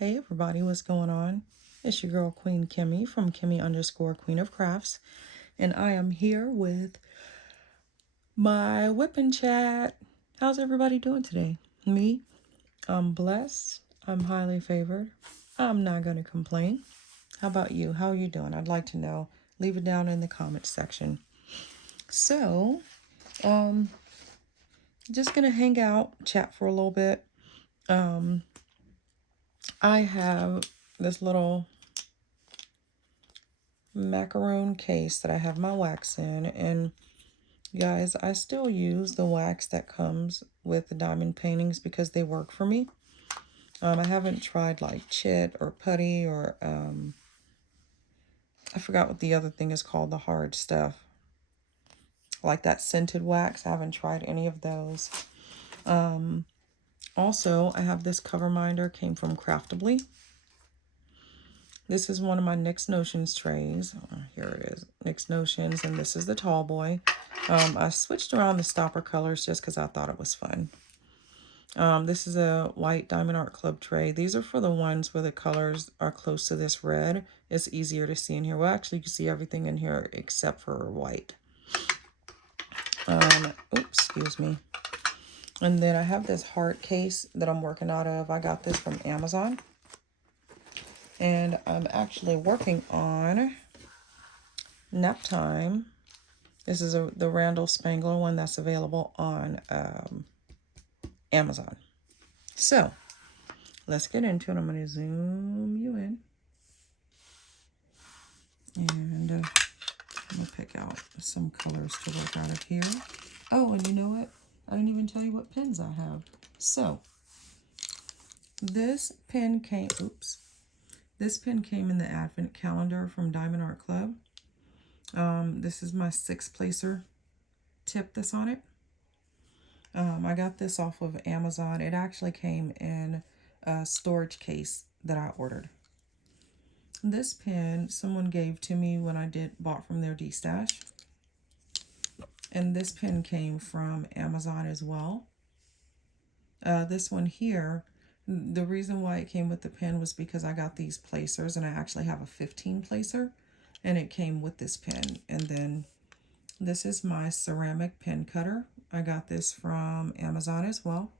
Hey everybody, what's going on? It's your girl Queen Kimmy from Kimmy_Queen of Crafts, and I am here with my Wip N Chat. How's everybody doing today? Me? I'm blessed. I'm highly favored. I'm not gonna complain. How about you? How are you doing? I'd like to know. Leave it down in the comments section. So, just gonna hang out, chat for a little bit. I have this little macaron case that I have my wax in, and guys, I still use the wax that comes with the diamond paintings because they work for me. I haven't tried like chit or putty or I forgot what the other thing is called, the hard stuff, like that scented wax. I haven't tried any of those. Also, I have this cover minder, came from Craftably. This is one of my Nyx Notions trays. Here it is, Nyx Notions, and this is the tall boy. I switched around the stopper colors just because I thought it was fun. This is a white Diamond Art Club tray. These are for the ones where the colors are close to this red. It's easier to see in here. Well, actually, you can see everything in here except for white. Oops, excuse me. And then I have this heart case that I'm working out of. I got this from Amazon. And I'm actually working on Nap Time. This is the Randall Spangler one that's available on Amazon. So, let's get into it. I'm going to zoom you in. And I'm going to pick out some colors to work out of here. Oh, and you know what? I didn't even tell you what pens I have. So, this pen came, this pen came in the Advent calendar from Diamond Art Club. This is my 6-placer tip that's on it. I got this off of Amazon. It actually came in a storage case that I ordered. This pen someone gave to me when I bought from their D-Stash. And this pen came from Amazon as well. This one here, the reason why it came with the pen was because I got these placers, and I actually have a 15 placer, and it came with this pen. And then this is my ceramic pen cutter. I got this from Amazon as well.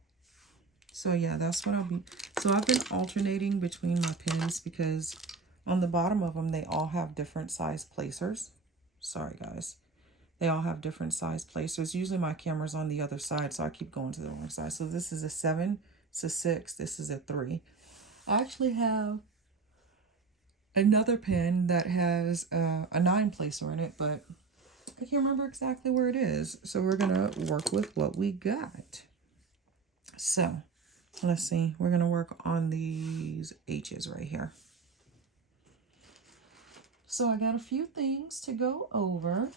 So yeah, that's what I'll be. So I've been alternating between my pens because on the bottom of them, they all have different size placers. Sorry, guys. They all have different size placers. Usually my camera's on the other side, so I keep going to the wrong side. So this is a 7, it's a 6, this is a 3. I actually have another pen that has a 9 placer in it, but I can't remember exactly where it is. So we're going to work with what we got. So let's see. We're going to work on these H's right here. So I got a few things to go over.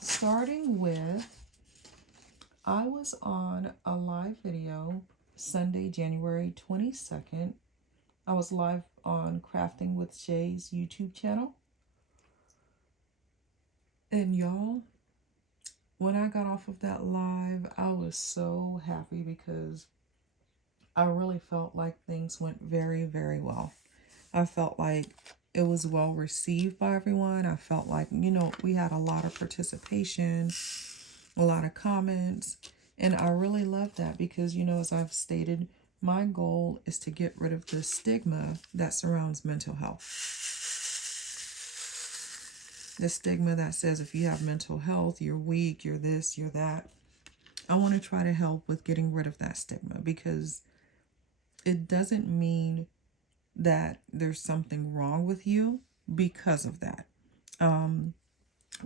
Starting with, I was on a live video Sunday, January 22nd. I was live on Crafting with Shay's YouTube channel. And y'all, when I got off of that live, I was so happy because I really felt like things went very, very well. I felt like it was well received by everyone. I felt like, you know, we had a lot of participation, a lot of comments, and I really love that because, you know, as I've stated, my goal is to get rid of the stigma that surrounds mental health. The stigma that says if you have mental health, you're weak, you're this, you're that. I want to try to help with getting rid of that stigma because it doesn't mean that there's something wrong with you because of that.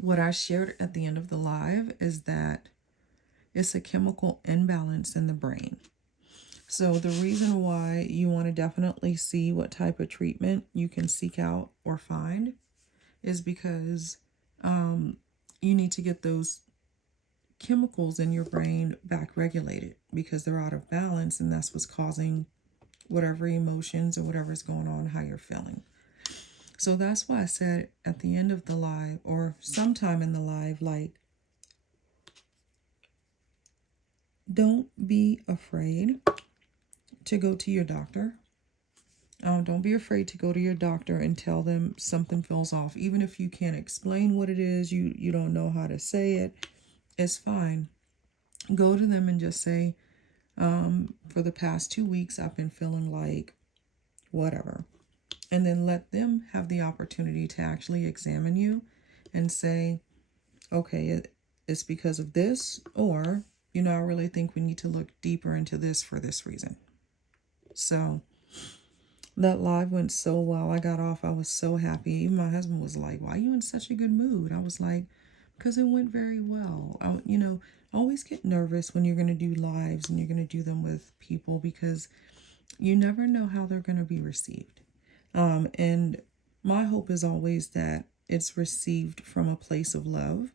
What I shared at the end of the live is that it's a chemical imbalance in the brain. So the reason why you want to definitely see what type of treatment you can seek out or find is because you need to get those chemicals in your brain back regulated because they're out of balance, and that's what's causing whatever emotions or whatever's going on, how you're feeling. So that's why I said at the end of the live or sometime in the live, like, don't be afraid to go to your doctor. Don't be afraid to go to your doctor and tell them something feels off. Even if you can't explain what it is, you don't know how to say it, it's fine. Go to them and just say, for the past 2 weeks, I've been feeling like whatever. And then let them have the opportunity to actually examine you and say, okay, it's because of this, or, I really think we need to look deeper into this for this reason. So that live went so well. I got off. I was so happy. Even my husband was like, why are you in such a good mood? I was like, because it went very well. Always get nervous when you're going to do lives and you're going to do them with people because you never know how they're going to be received. And my hope is always that it's received from a place of love,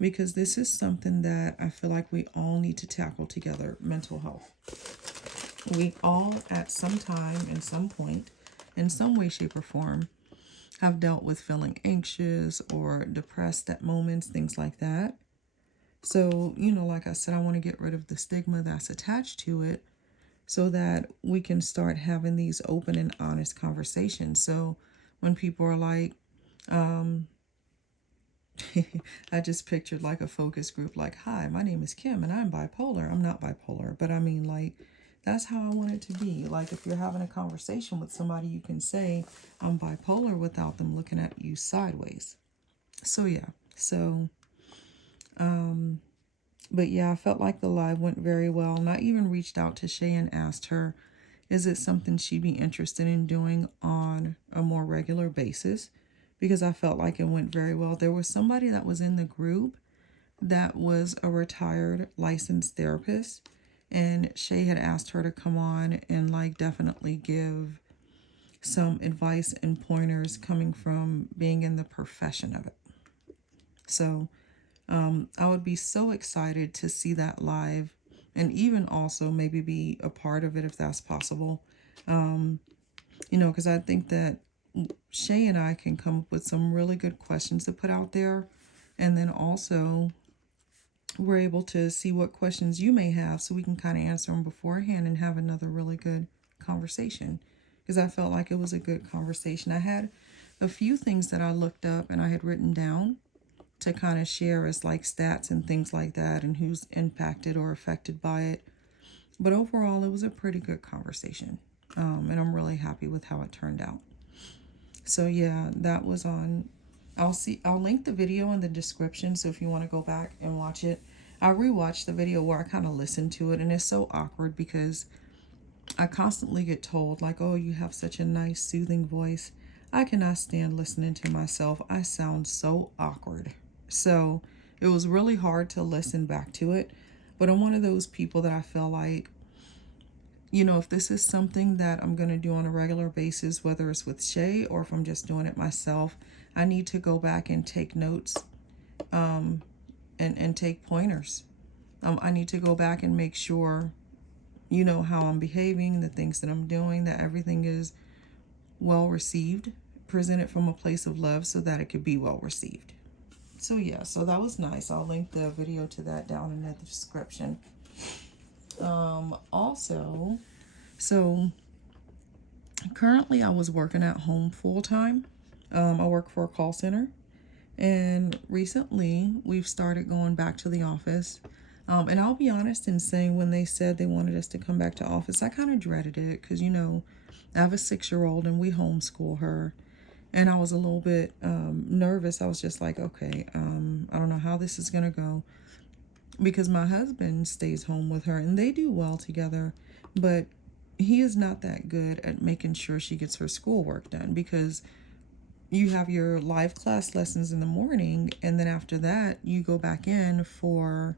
because this is something that I feel like we all need to tackle together, mental health. We all, at some time, in some point, in some way, shape, or form, have dealt with feeling anxious or depressed at moments, things like that. So, like I said, I want to get rid of the stigma that's attached to it so that we can start having these open and honest conversations. So when people are like, I just pictured like a focus group, like, hi, my name is Kim and I'm bipolar. I'm not bipolar, but I mean, like, that's how I want it to be. Like, if you're having a conversation with somebody, you can say, I'm bipolar without them looking at you sideways. So, yeah. So, but yeah, I felt like the live went very well. And I even reached out to Shay and asked her, is it something she'd be interested in doing on a more regular basis? Because I felt like it went very well. There was somebody that was in the group that was a retired licensed therapist, and Shay had asked her to come on and like definitely give some advice and pointers coming from being in the profession of it. So I would be so excited to see that live, and even also maybe be a part of it if that's possible. Because I think that Shay and I can come up with some really good questions to put out there. And then also we're able to see what questions you may have so we can kind of answer them beforehand and have another really good conversation. Because I felt like it was a good conversation. I had a few things that I looked up and I had written down to kind of share as like stats and things like that and who's impacted or affected by it. But overall, it was a pretty good conversation. And I'm really happy with how it turned out. So yeah, that was on. I'll link the video in the description. So if you want to go back and watch it, I rewatched the video where I kind of listened to it, and it's so awkward because I constantly get told like, oh, you have such a nice soothing voice. I cannot stand listening to myself. I sound so awkward. So it was really hard to listen back to it. But I'm one of those people that I feel like, if this is something that I'm going to do on a regular basis, whether it's with Shay or if I'm just doing it myself, I need to go back and take notes and take pointers. I need to go back and make sure, how I'm behaving, the things that I'm doing, that everything is well received, presented from a place of love so that it could be well received. So yeah, so that was nice. I'll link the video to that down in the description. Also, so currently I was working at home full time. I work for a call center, and recently we've started going back to the office. And I'll be honest in saying when they said they wanted us to come back to office, I kind of dreaded it because, I have a 6-year-old and we homeschool her. And I was a little bit nervous. I was just like, okay, I don't know how this is going to go. Because my husband stays home with her and they do well together, but he is not that good at making sure she gets her schoolwork done, because you have your live class lessons in the morning, and then after that you go back in for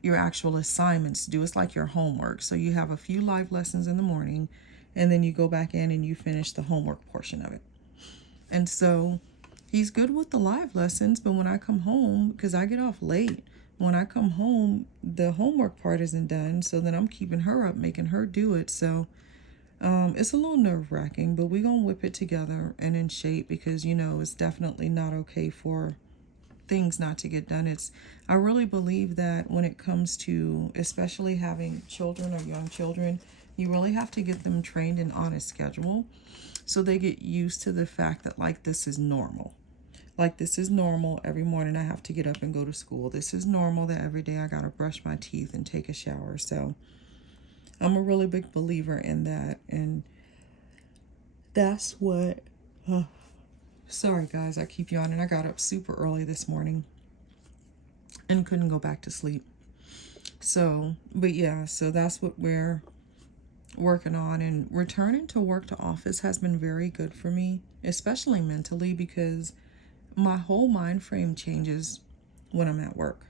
your actual assignments to do. It's like your homework. So you have a few live lessons in the morning, and then you go back in and you finish the homework portion of it. And so he's good with the live lessons, but when I come home, because I get off late, when I come home, the homework part isn't done. So then I'm keeping her up, making her do it. So it's a little nerve-wracking, but we're going to whip it together and in shape because, it's definitely not okay for things not to get done. I really believe that when it comes to especially having children or young children, you really have to get them trained and on a schedule so they get used to the fact that like this is normal. Like this is normal. Every morning I have to get up and go to school. This is normal that every day I gotta brush my teeth and take a shower. So I'm a really big believer in that, and that's what sorry guys, I keep yawning. I got up super early this morning and couldn't go back to sleep. So, but yeah, so that's what we're working on. And returning to work to office has been very good for me, especially mentally, because my whole mind frame changes when I'm at work.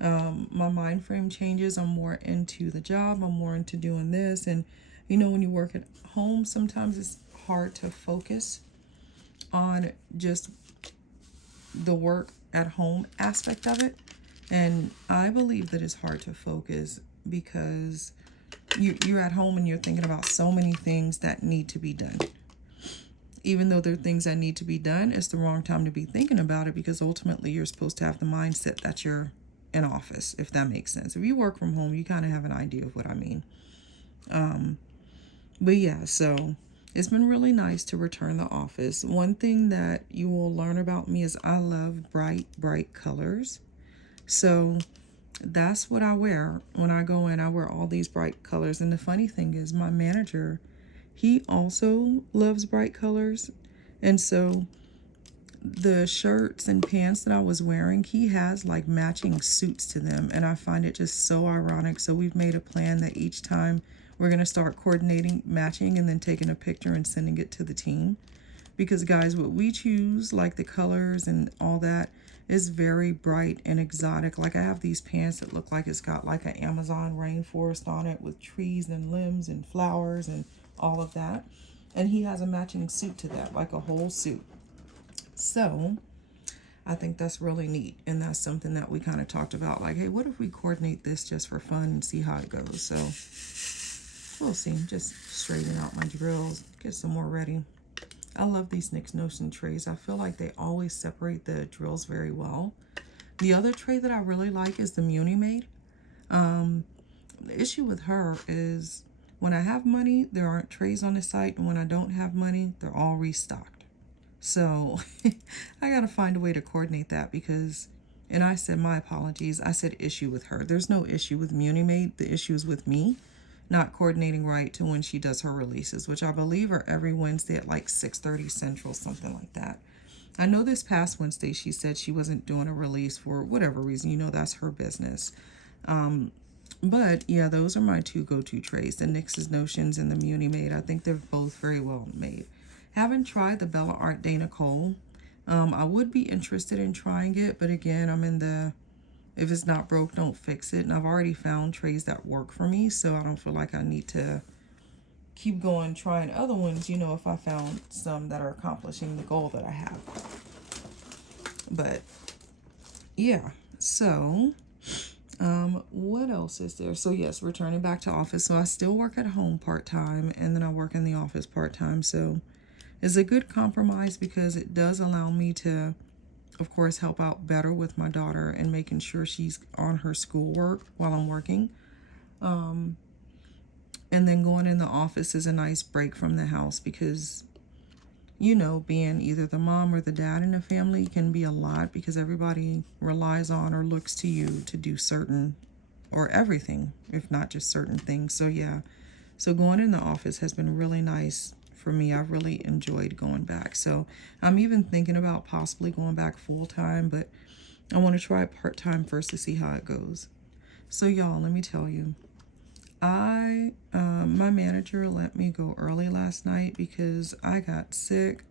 My mind frame changes. I'm more into the job. I'm more into doing this. And, you know, when you work at home, sometimes it's hard to focus on just the work at home aspect of it. And I believe that it's hard to focus because you're at home and you're thinking about so many things that need to be done. Even though there are things that need to be done, it's the wrong time to be thinking about it, because ultimately you're supposed to have the mindset that you're in office, if that makes sense. If you work from home, you kind of have an idea of what I mean. But yeah, so it's been really nice to return to the office. One thing that you will learn about me is I love bright, bright colors. So that's what I wear when I go in. I wear all these bright colors. And the funny thing is my manager, he also loves bright colors. And so the shirts and pants that I was wearing, he has like matching suits to them. And I find it just so ironic. So we've made a plan that each time we're going to start coordinating matching and then taking a picture and sending it to the team. Because guys, what we choose, like the colors and all that, is very bright and exotic. Like I have these pants that look like it's got like an Amazon rainforest on it with trees and limbs and flowers and all of that. And he has a matching suit to that, like a whole suit. So I think that's really neat. And that's something that we kind of talked about. Like, hey, what if we coordinate this just for fun and see how it goes? So we'll see. Just straighten out my drills, get some more ready. I love these Nick's Notion trays. I feel like they always separate the drills very well. The other tray that I really like is the Muni Made. The issue with her is when I have money, there aren't trays on the site. And when I don't have money, they're all restocked. So I got to find a way to coordinate that because, and I said my apologies, I said issue with her. There's no issue with Muni Made. The issue is with me not coordinating right to when she does her releases, which I believe are every Wednesday at like 6:30 Central, something like that. I know this past Wednesday she said she wasn't doing a release for whatever reason. You know, that's her business. But yeah, those are my two go-to trays, the Nick's Notions and the Muni Made. I think they're both very well made. Haven't tried the Bella Art de Nicole. I would be interested in trying it, but again, I'm in the if it's not broke, don't fix it. And I've already found trays that work for me, so I don't feel like I need to keep going trying other ones, you know, if I found some that are accomplishing the goal that I have. But yeah, so what else is there? So yes, returning back to office. So I still work at home part-time, and then I work in the office part-time. So it's a good compromise because it does allow me to, of course, help out better with my daughter and making sure she's on her schoolwork while I'm working. And then going in the office is a nice break from the house because, you know, being either the mom or the dad in a family can be a lot because everybody relies on or looks to you to do certain or everything, if not just certain things. So yeah, so going in the office has been really nice for me. I've really enjoyed going back. So I'm even thinking about possibly going back full-time, but I want to try part-time first to see how it goes. So y'all, let me tell you, my manager let me go early last night because I got sick.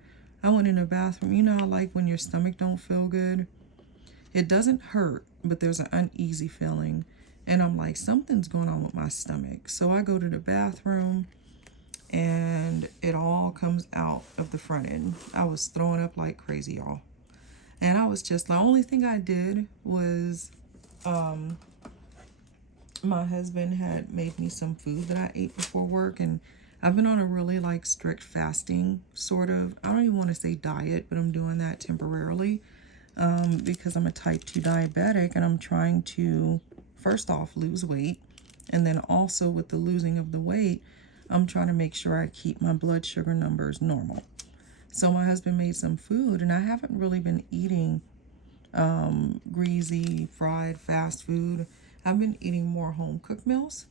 I went in the bathroom. You know how like when your stomach don't feel good? It doesn't hurt, but there's an uneasy feeling. And I'm like, something's going on with my stomach. So I go to the bathroom and it all comes out of the front end. I was throwing up like crazy, y'all. And I was just, the only thing I did was, my husband had made me some food that I ate before work, and I've been on a really like strict fasting sort of, I don't even want to say diet, but I'm doing that temporarily. because I'm a type 2 diabetic and I'm trying to, first off, lose weight. And then also with the losing of the weight, I'm trying to make sure I keep my blood sugar numbers normal. So my husband made some food, and I haven't really been eating greasy, fried, fast food. I've been eating more home-cooked meals.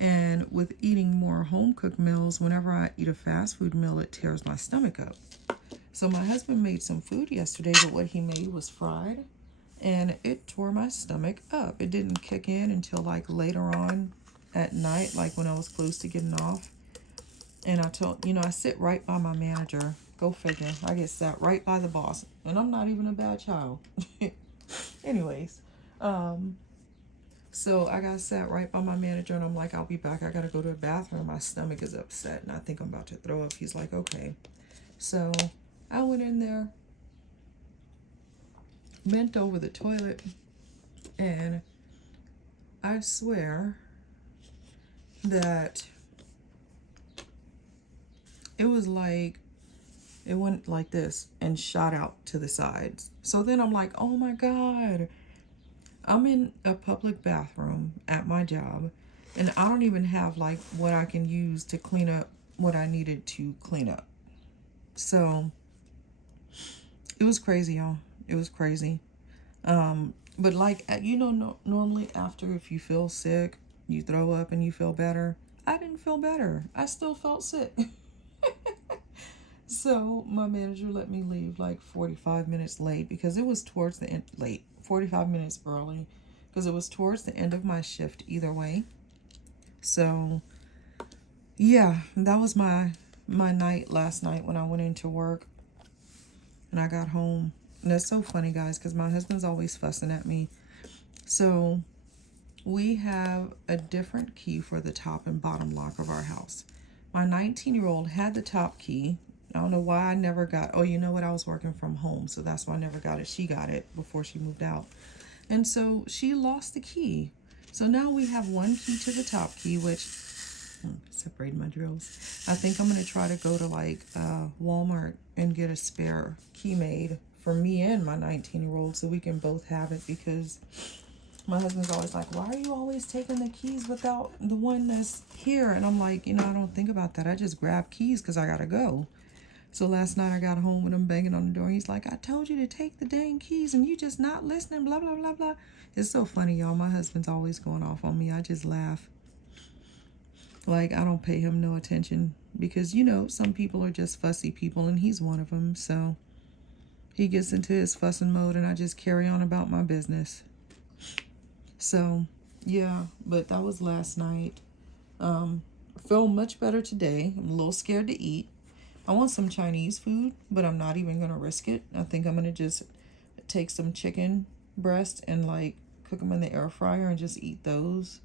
And with eating more home-cooked meals, whenever I eat a fast food meal, it tears my stomach up. So my husband made some food yesterday, but what he made was fried, and it tore my stomach up. It didn't kick in until like later on at night, like when I was close to getting off. And I told, I sit right by my manager. Go figure. I get sat right by the boss, and I'm not even a bad child. Anyways, so I got sat right by my manager, and I'm like, I'll be back. I got to go to the bathroom. My stomach is upset, and I think I'm about to throw up. He's like, okay. So I went in there, bent over the toilet, and I swear that it was like, it went like this and shot out to the sides. So then I'm like, oh my God, I'm in a public bathroom at my job, and I don't even have like what I can use to clean up what I needed to clean up. So it was crazy, y'all. It was crazy. But like, normally after, if you feel sick, you throw up and you feel better. I didn't feel better. I still felt sick. So my manager let me leave like 45 minutes late because it was towards the end, 45 minutes early, because it was towards the end of my shift either way. So yeah, that was my night last night when I went into work and I got home. And it's so funny, guys, because my husband's always fussing at me. So we have a different key for the top and bottom lock of our house. My 19-year-old had the top key. I don't know why I never got, oh, you know what? I was working from home, so that's why I never got it. She got it before she moved out. And so she lost the key. So now we have one key to the top key, which, separated my drills. I think I'm going to try to go to like Walmart and get a spare key made for me and my 19-year-old so we can both have it, because my husband's always like, why are you always taking the keys without the one that's here? And I'm like, I don't think about that. I just grab keys because I got to go. So last night I got home and I'm banging on the door. He's like, I told you to take the dang keys and you just not listening, blah, blah, blah, blah. It's so funny, y'all. My husband's always going off on me. I just laugh. Like, I don't pay him no attention because, some people are just fussy people, and he's one of them. So he gets into his fussing mode and I just carry on about my business. So, yeah, but that was last night. I feel much better today. I'm a little scared to eat. I want some Chinese food, but I'm not even going to risk it. I think I'm going to just take some chicken breast and like cook them in the air fryer and just eat those.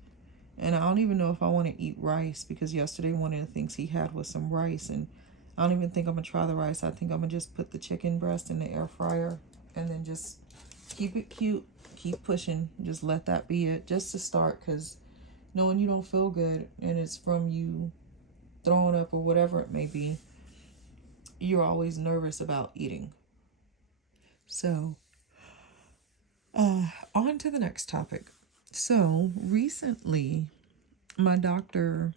And I don't even know if I want to eat rice, because yesterday one of the things he had was some rice, and I don't even think I'm going to try the rice. I think I'm going to just put the chicken breast in the air fryer and then just keep it cute, keep pushing. Just let that be it, just to start, because knowing you don't feel good and it's from you throwing up or whatever it may be, you're always nervous about eating. So, on to the next topic. So, recently, my doctor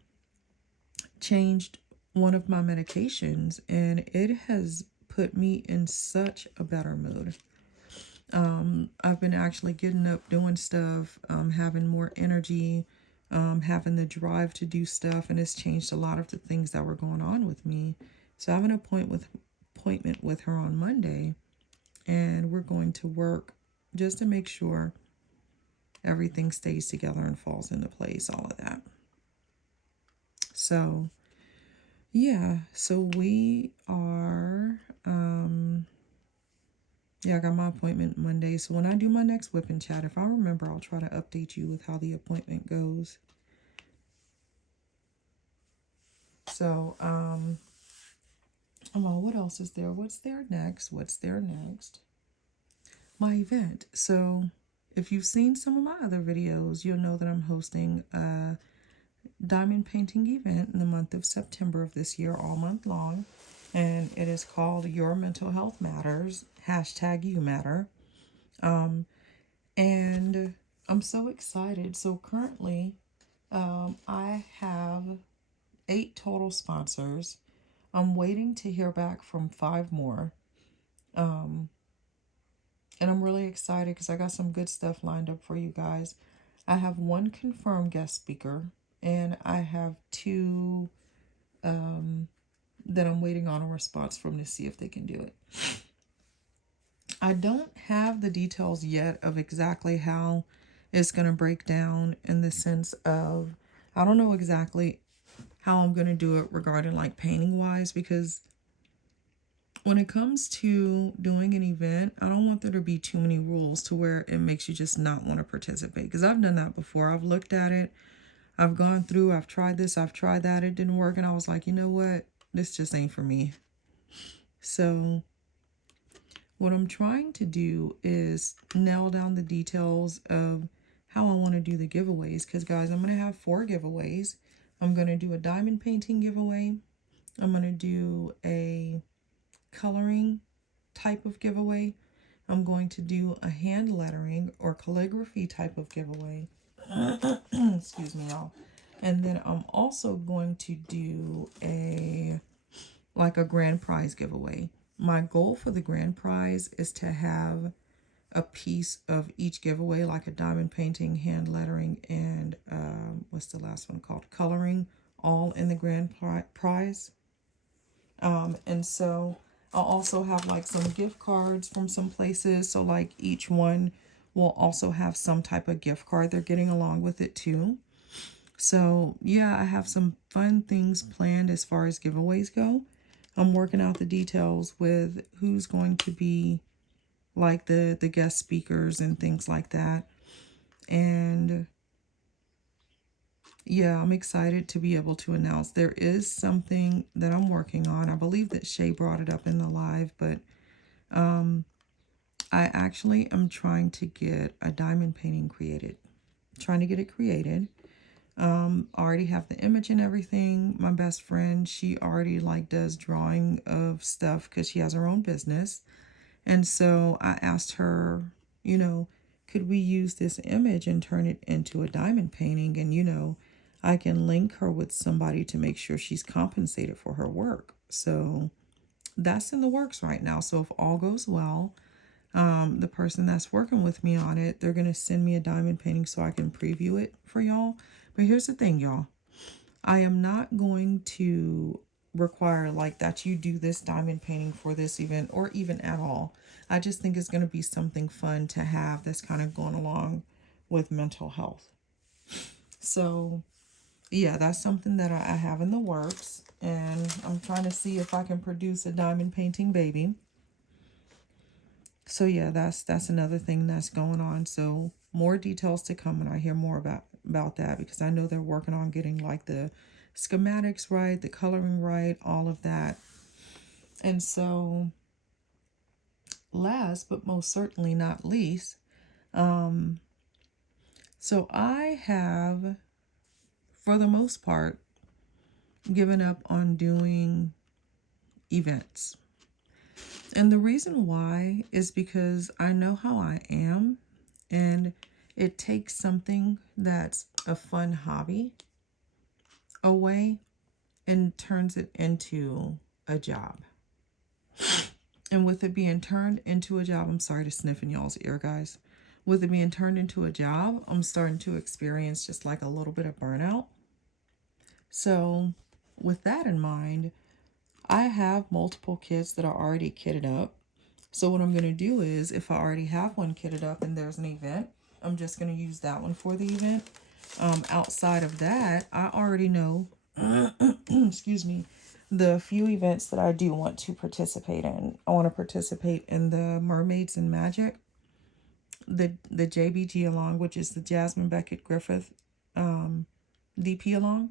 changed one of my medications, and it has put me in such a better mood. I've been actually getting up, doing stuff, having more energy, having the drive to do stuff, and it's changed a lot of the things that were going on with me. So I have an appointment with her on Monday, and we're going to work just to make sure everything stays together and falls into place, all of that. So, yeah, so we are, I got my appointment Monday. So when I do my next Wip N Chat, if I remember, I'll try to update you with how the appointment goes. So, what else is there? What's there next? My event. So if you've seen some of my other videos, you'll know that I'm hosting a diamond painting event in the month of September of this year, all month long. And it is called Your Mental Health Matters, #YouMatter. And I'm so excited. So currently, I have 8 total sponsors. I'm waiting to hear back from 5 more. And I'm really excited because I got some good stuff lined up for you guys. I have 1 confirmed guest speaker, and I have 2 that I'm waiting on a response from to see if they can do it. I don't have the details yet of exactly how it's going to break down, in the sense of, I don't know exactly how I'm going to do it regarding like painting wise, because when it comes to doing an event, I don't want there to be too many rules to where it makes you just not want to participate. Because I've done that before. I've looked at it, I've gone through, I've tried this, I've tried that, it didn't work. And I was like, you know what? This just ain't for me. So what I'm trying to do is nail down the details of how I want to do the giveaways. Because, guys, I'm going to have 4 giveaways. I'm going to do a diamond painting giveaway. I'm going to do a coloring type of giveaway. I'm going to do a hand lettering or calligraphy type of giveaway. Excuse me, y'all. And then I'm also going to do a grand prize giveaway. My goal for the grand prize is to have a piece of each giveaway, like a diamond painting, hand lettering, and what's the last one called? Coloring, all in the grand prize. And so I'll also have like some gift cards from some places. So like each one will also have some type of gift card they're getting along with it too. So yeah, I have some fun things planned as far as giveaways go. I'm working out the details with who's going to be like the guest speakers and things like that. And yeah, I'm excited to be able to announce there is something that I'm working on. I believe that Shay brought it up in the live, but I actually am trying to get a diamond painting created. Trying to get it created. I already have the image and everything. My best friend, she already like does drawing of stuff because she has her own business. And so I asked her, could we use this image and turn it into a diamond painting? And, I can link her with somebody to make sure she's compensated for her work. So that's in the works right now. So if all goes well, the person that's working with me on it, they're going to send me a diamond painting so I can preview it for y'all. But here's the thing, y'all. I am not going to require like that you do this diamond painting for this event or even at all. I just think it's going to be something fun to have that's kind of going along with mental health. So yeah, that's something that I have in the works, and I'm trying to see if I can produce a diamond painting baby. So yeah, that's another thing that's going on. So more details to come when I hear more about that, because I know they're working on getting like the schematics right, the coloring right, all of that. And so last but most certainly not least, so I have, for the most part, given up on doing events. And the reason why is because I know how I am, and it takes something that's a fun hobby away and turns it into a job. And with it being turned into a job, I'm sorry to sniff in y'all's ear, guys. With it being turned into a job, I'm starting to experience just like a little bit of burnout. So with that in mind, I have multiple kits that are already kitted up. So what I'm going to do is, if I already have one kitted up and there's an event, I'm just going to use that one for the event. Outside of that, I already know, excuse me, the few events that I do want to participate in. I want to participate in the Mermaids and Magic, the JBG along, which is the Jasmine Beckett Griffith DP along.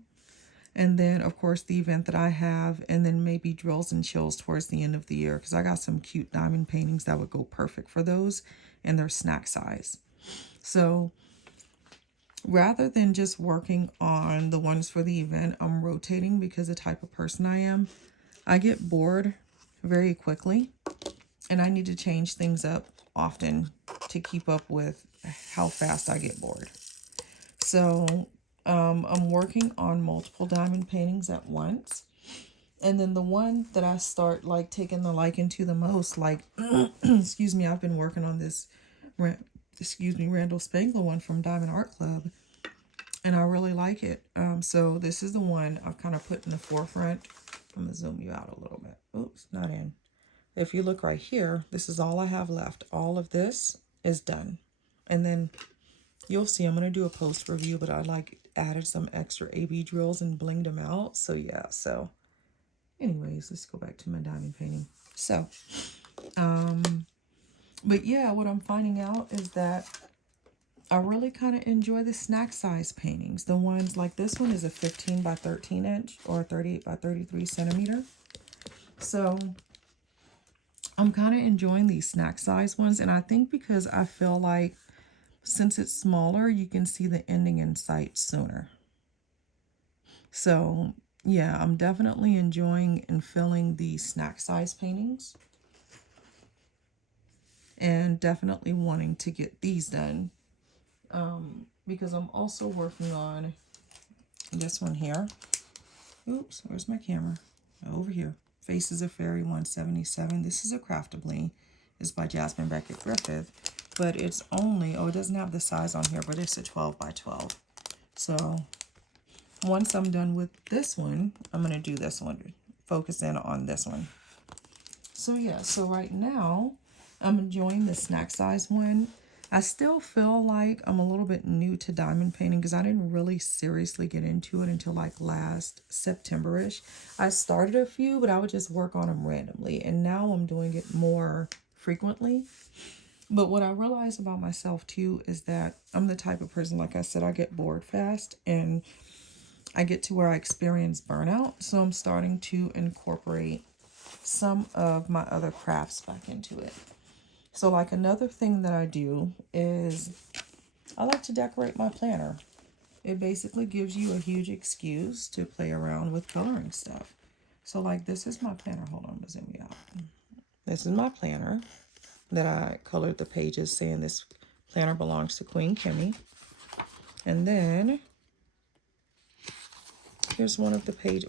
And then, of course, the event that I have, and then maybe Drills and Chills towards the end of the year, because I got some cute diamond paintings that would go perfect for those, and they're snack size. So rather than just working on the ones for the event, I'm rotating because the type of person I am. I get bored very quickly, and I need to change things up often to keep up with how fast I get bored. So I'm working on multiple diamond paintings at once. And then the one that I start like taking the liking to the most, like, excuse me, I've been working on this, Randall Spangler one from Diamond Art Club. And I really like it. So this is the one I've kind of put in the forefront. I'm going to zoom you out a little bit. Oops, not in. If you look right here, this is all I have left. All of this is done. And then you'll see I'm going to do a post review, but I like added some extra AB drills and blinged them out. So yeah, so anyways, let's go back to my diamond painting. So, but yeah, what I'm finding out is that I really kind of enjoy the snack size paintings. The ones like this one is a 15 by 13 inch or 38 by 33 centimeter. So I'm kind of enjoying these snack size ones. And I think because I feel like since it's smaller, you can see the ending in sight sooner. So yeah, I'm definitely enjoying and feeling the snack size paintings. And definitely wanting to get these done. Because I'm also working on this one here. Oops, where's my camera? Over here. Faces of Fairy 177. This is a Craftably. It's by Jasmine Beckett Griffith. But it's only, it doesn't have the size on here, but it's a 12 by 12. So once I'm done with this one, I'm going to do this one. Focus in on this one. So yeah, so right now, I'm enjoying the snack size one. I still feel like I'm a little bit new to diamond painting because I didn't really seriously get into it until like last September-ish. I started a few, but I would just work on them randomly. And now I'm doing it more frequently. But what I realize about myself too is that I'm the type of person, like I said, I get bored fast and I get to where I experience burnout. So I'm starting to incorporate some of my other crafts back into it. So like another thing that I do is I like to decorate my planner. It basically gives you a huge excuse to play around with coloring stuff. So like this is my planner. Hold on, I'm gonna zoom you out. This is my planner that I colored the pages saying this planner belongs to Queen Kimmy. And then here's one of the pages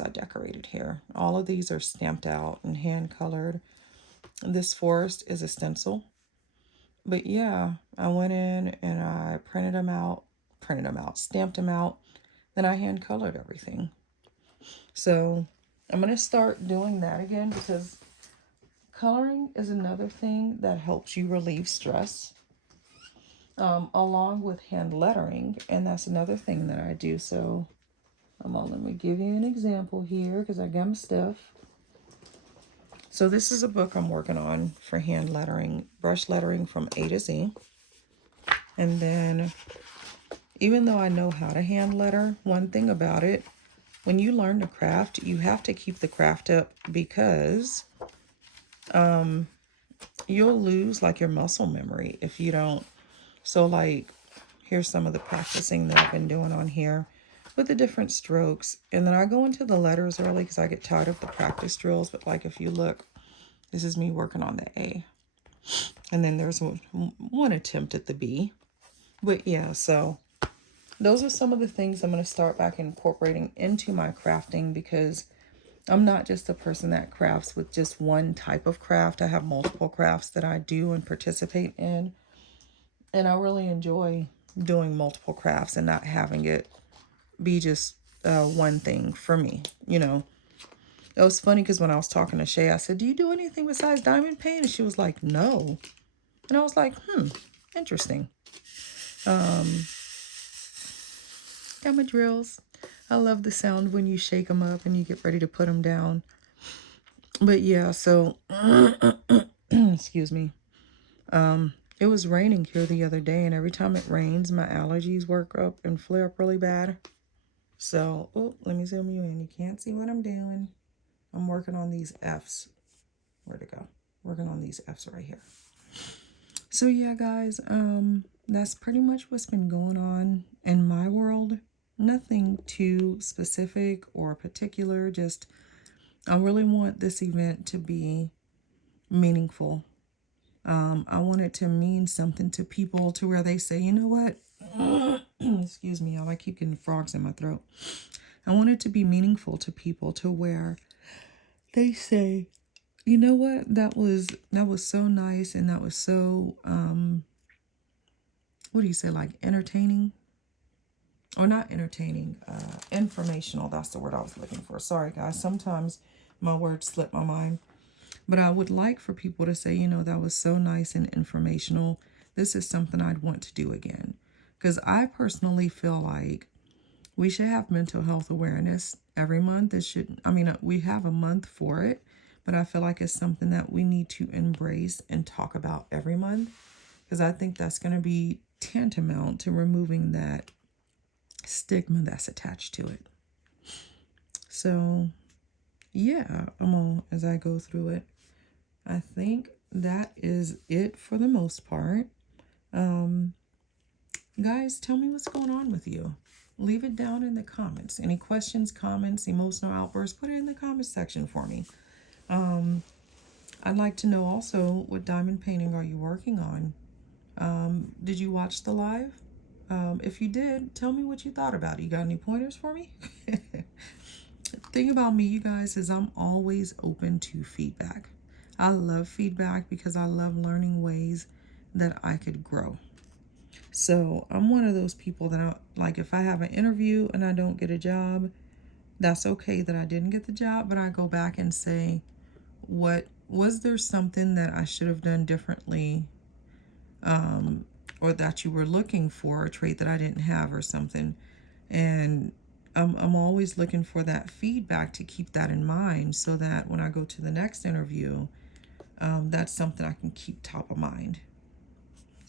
I decorated here. All of these are stamped out and hand colored. This forest is a stencil. But yeah, I went in and I printed them out, stamped them out. Then I hand colored everything. So I'm going to start doing that again because coloring is another thing that helps you relieve stress. Along with hand lettering. And that's another thing that I do. So let me give you an example here because I got my stuff. So this is a book I'm working on for hand lettering, brush lettering from A to Z. And then, even though I know how to hand letter, one thing about it, when you learn to craft, you have to keep the craft up because you'll lose like your muscle memory if you don't. So like, here's some of the practicing that I've been doing on here with the different strokes. And then I go into the letters early because I get tired of the practice drills. But like if you look, this is me working on the A. And then there's one attempt at the B. But yeah, so those are some of the things I'm going to start back incorporating into my crafting because I'm not just a person that crafts with just one type of craft. I have multiple crafts that I do and participate in. And I really enjoy doing multiple crafts and not having it be just one thing for me, you know. It was funny because when I was talking to Shay, I said, do you do anything besides diamond paint? And she was like, no. And I was like, interesting. Got my drills. I love the sound when you shake them up and you get ready to put them down. But yeah, so, excuse me. It was raining here the other day, and every time it rains, my allergies work up and flare up really bad. So, let me zoom you in. You can't see what I'm doing. I'm working on these F's. Where'd it go? Working on these F's right here. So yeah, guys, that's pretty much what's been going on in my world. Nothing too specific or particular. Just, I really want this event to be meaningful. I want it to mean something to people to where they say, you know what? Excuse me, y'all. I keep getting frogs in my throat. I want it to be meaningful to people to where they say, you know what? That was so nice, and that was so what do you say, like entertaining? Or not entertaining, informational. That's the word I was looking for. Sorry, guys. Sometimes my words slip my mind. But I would like for people to say, you know, that was so nice and informational. This is something I'd want to do again. Because I personally feel like we should have mental health awareness every month. It should, I mean, we have a month for it, but I feel like it's something that we need to embrace and talk about every month. Because I think that's going to be tantamount to removing that stigma that's attached to it. So, yeah, as I go through it, I think that is it for the most part. Guys, tell me what's going on with you. Leave it down in the comments. Any questions, comments, emotional outbursts, put it in the comments section for me. I'd like to know also, what diamond painting are you working on? Did you watch the live? If you did, tell me what you thought about it. You got any pointers for me? Thing about me, you guys, is I'm always open to feedback. I love feedback because I love learning ways that I could grow. So I'm one of those people that like if I have an interview and I don't get a job, that's okay that I didn't get the job, but I go back and say, what was there something that I should have done differently, or that you were looking for, a trait that I didn't have or something. And I'm always looking for that feedback to keep that in mind so that when I go to the next interview, that's something I can keep top of mind.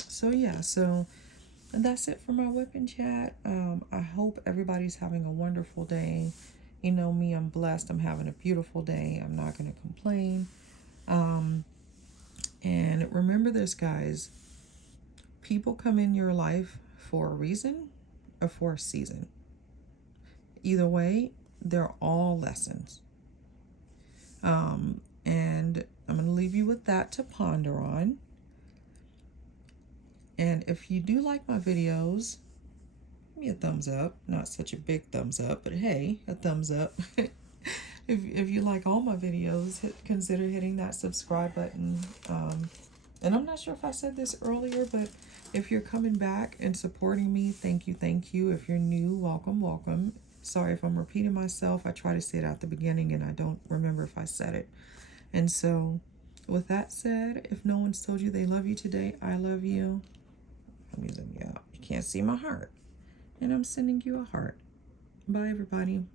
So yeah, so that's it for my Wip N Chat. I hope everybody's having a wonderful day. You know me, I'm blessed. I'm having a beautiful day. I'm not going to complain. And remember this, guys. People come in your life for a reason or for a season. Either way, they're all lessons. And I'm going to leave you with that to ponder on. And if you do like my videos, give me a thumbs up. Not such a big thumbs up, but hey, a thumbs up. If you like all my videos, consider hitting that subscribe button. And I'm not sure if I said this earlier, but if you're coming back and supporting me, thank you, thank you. If you're new, welcome, welcome. Sorry if I'm repeating myself. I try to say it at the beginning and I don't remember if I said it. And so, with that said, if no one's told you they love you today, I love you. Let me zoom you out. You can't see my heart. And I'm sending you a heart. Bye, everybody.